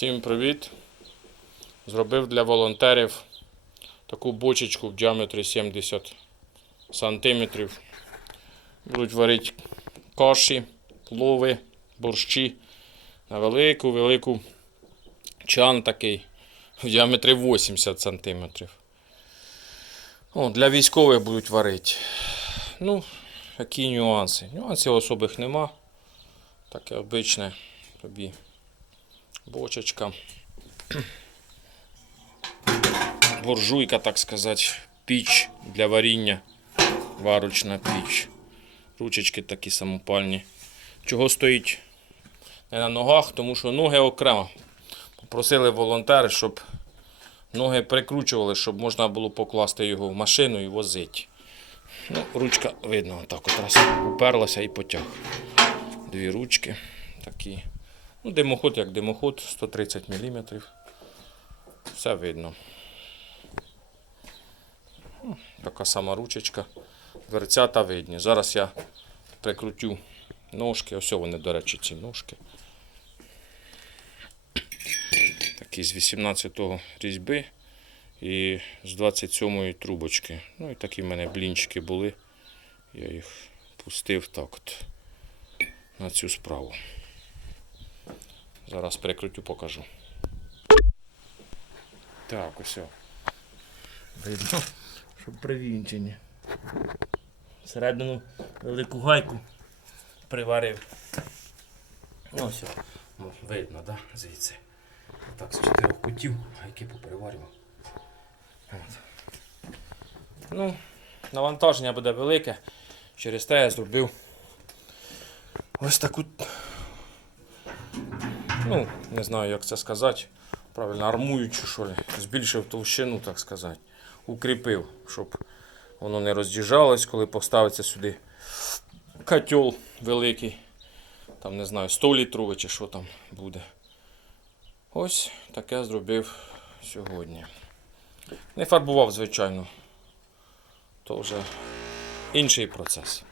Всім привіт! Зробив для волонтерів таку бочечку в діаметрі 70 сантиметрів. Будуть варити каші, плови, борщі на велику, велику чан такий в діаметрі 80 сантиметрів. О, для військових будуть варити. Ну, які нюанси? Нюансів особих нема. Таке обичне тобі бочечка. Буржуйка, так сказати, піч для варіння. Варочна піч. Ручечки такі самопальні. Чого стоїть не на ногах, тому що ноги окремо. Попросили волонтери, щоб ноги прикручували, щоб можна було покласти його в машину і возити. Ну, ручка видно, так от раз уперлася і потяг. Дві ручки такі. Ну, димоход як димоход, 130 мм. Все видно. Така сама ручечка. Дверцята видні. Зараз я прикрутю ножки. Ось вони, до речі, ці ножки. Такі з 18-го різьби і з 27-ї трубочки. Ну і такі в мене блінчики були. Я їх пустив так от на цю справу. Зараз перекрутю, покажу. Так, ось. Видно, що привінчені. Всередину велику гайку приварив. Ну, ось. Видно, да? Звідси. Так, з чотирьох кутів гайки поприварював. От. Ну, навантаження буде велике. Через те я зробив ось таку ну, не знаю, як це сказати. Правильно, армуючу, що ли. Збільшив товщину, так сказати. Укріпив, щоб воно не роз'їжджалось, коли поставиться сюди котел великий. Там, не знаю, 100 літровий чи що там буде. Ось таке зробив сьогодні. Не фарбував, звичайно. То вже інший процес.